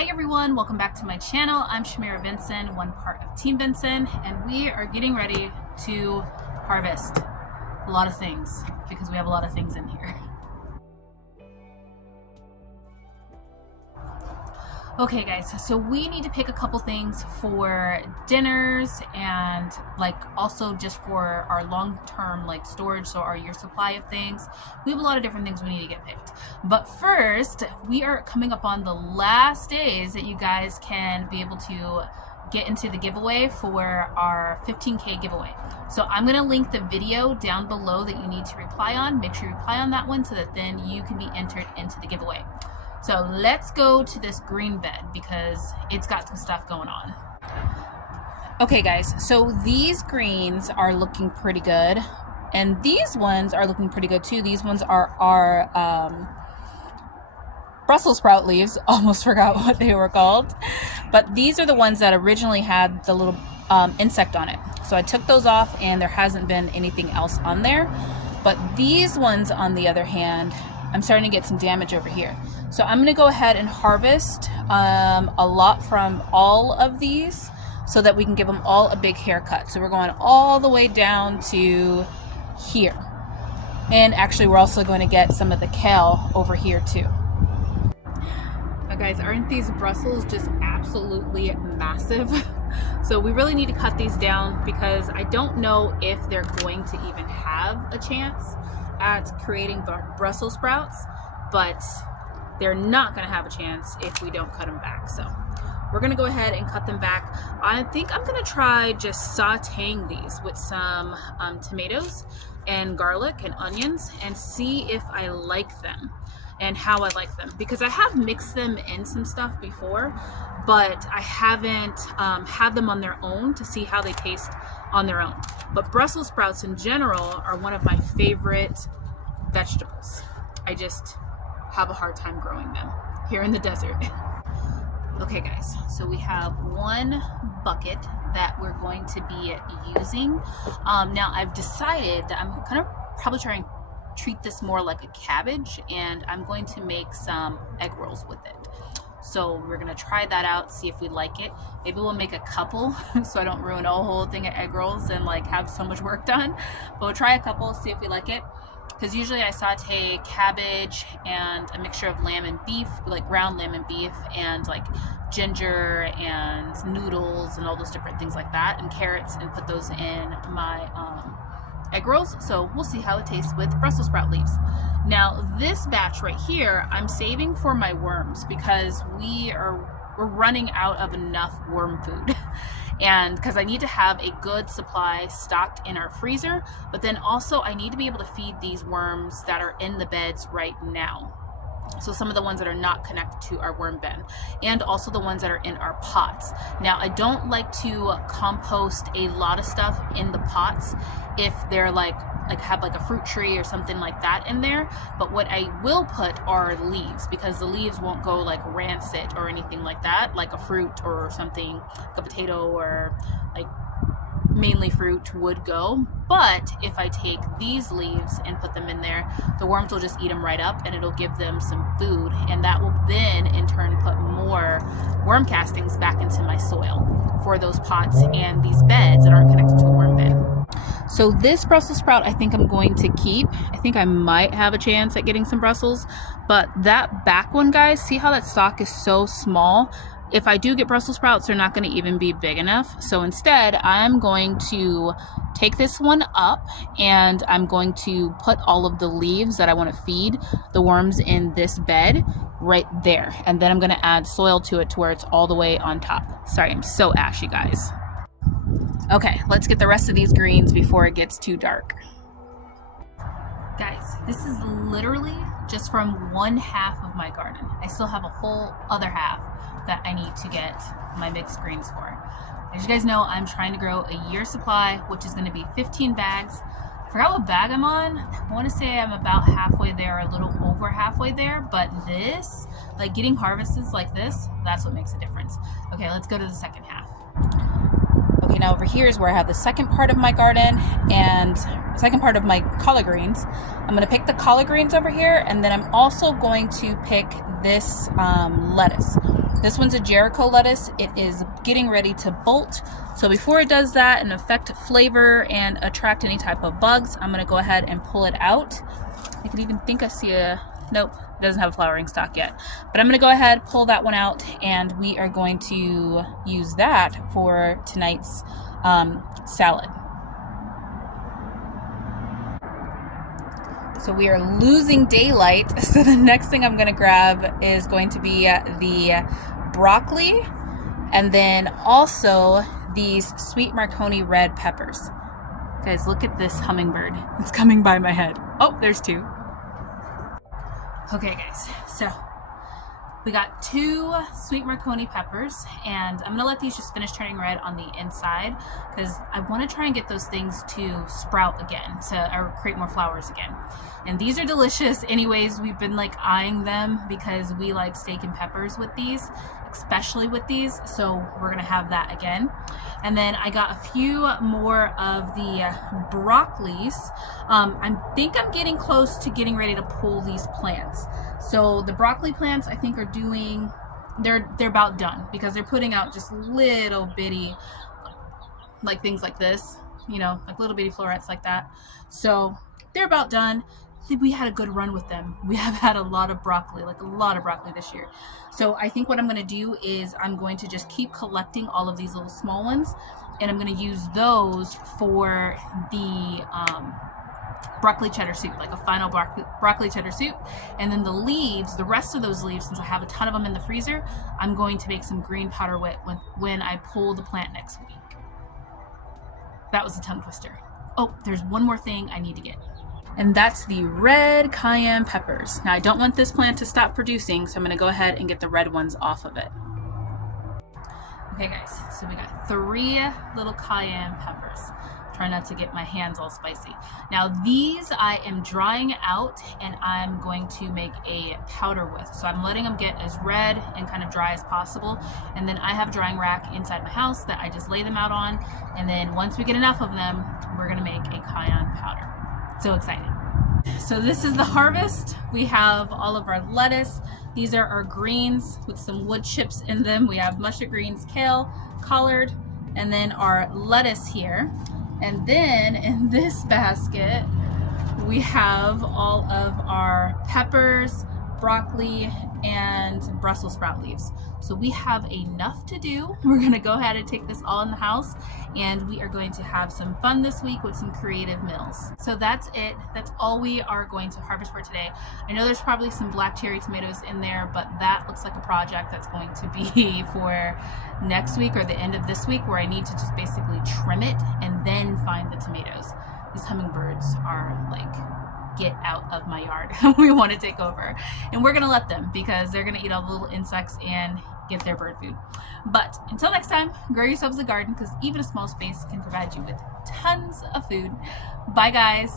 Hi everyone, welcome back to my channel. I'm Shamira Vinson, one part of Team Vinson, and we are getting ready to harvest a lot of things because we have a lot of things in here. Okay guys, so we need to pick a couple things for dinners and also just for our long-term storage, so our year supply of things. We have a lot of different things we need to get picked. But first, we are coming up on the last days that you guys can be able to get into the giveaway for our 15K giveaway. So I'm gonna link the video down below that you need to reply on. Make sure you reply on that one so that then you can be entered into the giveaway. So let's go to this green bed because it's got some stuff going on. Okay guys, so these greens are looking pretty good. And these ones are looking pretty good too. These ones are our Brussels sprout leaves. Almost forgot what they were called. But these are the ones that originally had the little insect on it. So I took those off and there hasn't been anything else on there. But these ones, on the other hand, I'm starting to get some damage over here. So I'm gonna go ahead and harvest a lot from all of these so that we can give them all a big haircut. So we're going all the way down to here. And actually we're also going to get some of the kale over here too. Now guys, aren't these Brussels just absolutely massive? So we really need to cut these down because I don't know if they're going to even have a chance at creating Brussels sprouts, but they're not going to have a chance if we don't cut them back. So we're going to go ahead and cut them back. I think I'm going to try just sauteing these with some tomatoes and garlic and onions and see if I like them and how I like them, because I have mixed them in some stuff before, but I haven't had them on their own to see how they taste on their own. But Brussels sprouts in general are one of my favorite vegetables. I just have a hard time growing them here in the desert. Okay guys, so we have one bucket that we're going to be using. Now I've decided that I'm kind of probably trying to treat this more like a cabbage, and I'm going to make some egg rolls with it. So we're gonna try that out, see if we like it. Maybe we'll make a couple so I don't ruin a whole thing of egg rolls and have so much work done. But we'll try a couple, see if we like it. Because usually I saute cabbage and a mixture of lamb and beef, ground lamb and beef, and ginger and noodles and all those different things like that, and carrots, and put those in my egg rolls. So we'll see how it tastes with Brussels sprout leaves. Now this batch right here, I'm saving for my worms because we're running out of enough worm food. And because I need to have a good supply stocked in our freezer, but then also I need to be able to feed these worms that are in the beds right now. So some of the ones that are not connected to our worm bin, and also the ones that are in our pots. Now I don't like to compost a lot of stuff in the pots if they're have a fruit tree or something like that in there, but what I will put are leaves, because the leaves won't go rancid or anything like that, like a fruit or something, like a potato or mainly fruit would go. But if I take these leaves and put them in there, the worms will just eat them right up, and it'll give them some food, and that will then in turn put more worm castings back into my soil for those pots and these beds that aren't connected to a worm bin. So this Brussels sprout I think I'm going to keep. I think I might have a chance at getting some Brussels, but that back one, guys, see how that stalk is so small? If I do get Brussels sprouts, they're not going to even be big enough. So instead, I'm going to take this one up and I'm going to put all of the leaves that I want to feed the worms in this bed right there. And then I'm going to add soil to it to where it's all the way on top. Sorry, I'm so ashy, guys. Okay, let's get the rest of these greens before it gets too dark. Guys, this is literally just from one half of my garden. I still have a whole other half that I need to get my mixed greens for. As you guys know, I'm trying to grow a year supply, which is going to be 15 bags. I forgot what bag I'm on. I want to say I'm about halfway there, a little over halfway there, but this, getting harvests like this, that's what makes a difference. Okay, let's go to the second half. Okay, now over here is where I have the second part of my garden and second part of my collard greens. I'm going to pick the collard greens over here, and then I'm also going to pick this lettuce. This one's a Jericho lettuce. It is getting ready to bolt. So before it does that and affect flavor and attract any type of bugs, I'm gonna go ahead and pull it out. I could even think I see a, nope, it doesn't have a flowering stalk yet. But I'm gonna go ahead, pull that one out, and we are going to use that for tonight's salad. So we are losing daylight. So the next thing I'm gonna grab is going to be the broccoli, and then also these sweet Marconi red peppers. Guys, look at this hummingbird. It's coming by my head. Oh, there's two. Okay guys, so we got 2 sweet Marconi peppers, and I'm gonna let these just finish turning red on the inside because I want to try and get those things to sprout again, or create more flowers again. And these are delicious anyways. We've been like eyeing them because we like steak and peppers with these, especially with these, so we're gonna have that again. And then I got a few more of the broccolis. I think I'm getting close to getting ready to pull these plants. So the broccoli plants I think are doing, they're about done because they're putting out just little bitty, like things like this, you know, like little bitty florets like that. So they're about done. I think we had a good run with them. We have had a lot of broccoli, like a lot of broccoli this year. So I think what I'm gonna do is I'm going to just keep collecting all of these little small ones, and I'm gonna use those for the broccoli cheddar soup, like a final broccoli cheddar soup. And then the leaves, the rest of those leaves, since I have a ton of them in the freezer, I'm going to make some green powder with when I pull the plant next week. That was a tongue twister. Oh, there's one more thing I need to get. And that's the red cayenne peppers. Now I don't want this plant to stop producing, so I'm gonna go ahead and get the red ones off of it. Okay guys, so we got 3 little cayenne peppers. Try not to get my hands all spicy. Now these I am drying out and I'm going to make a powder with. So I'm letting them get as red and kind of dry as possible. And then I have a drying rack inside my house that I just lay them out on. And then once we get enough of them, we're gonna make a cayenne powder. So excited. So this is the harvest. We have all of our lettuce. These are our greens with some wood chips in them. We have mustard greens, kale, collard, and then our lettuce here. And then in this basket, we have all of our peppers, broccoli, and Brussels sprout leaves. So we have enough to do. We're gonna go ahead and take this all in the house, and we are going to have some fun this week with some creative meals. So that's it. That's all we are going to harvest for today. I know there's probably some black cherry tomatoes in there, but that looks like a project that's going to be for next week or the end of this week, where I need to just basically trim it and then find the tomatoes. These hummingbirds are like, get out of my yard. We want to take over, and we're gonna let them because they're gonna eat all the little insects and get their bird food. But until next time, grow yourselves a garden, because even a small space can provide you with tons of food. Bye guys.